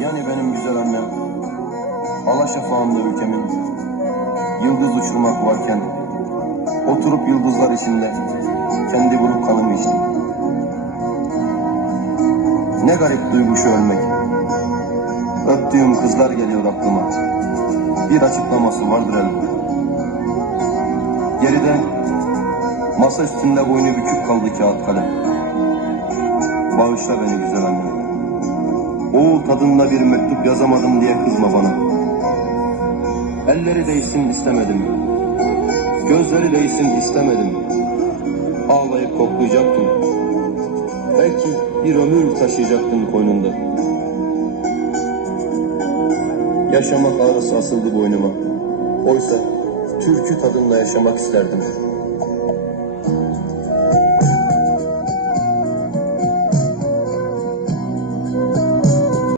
Yani benim güzel annem, ala şafağımda ülkemin, yıldız uçurmak varken, oturup yıldızlar içinde, kendi vurup kanımı içtim. Ne garip duygu şu ölmek. Öptüğüm kızlar geliyor aklıma. Bir açıklaması vardır elbette. Geride masa üstünde boynu bükük kaldı kağıt kalem. Bağışla beni güzel annem. Oğul tadında bir mektup yazamadım diye kızma bana. Elleri değsin istemedim. Gözleri değsin istemedim. Ağlayıp koklayacaktım. Belki bir ömür taşıyacaktım koynunda. Yaşamak ağrısı asıldı boynuma. Oysa türkü tadında yaşamak isterdim.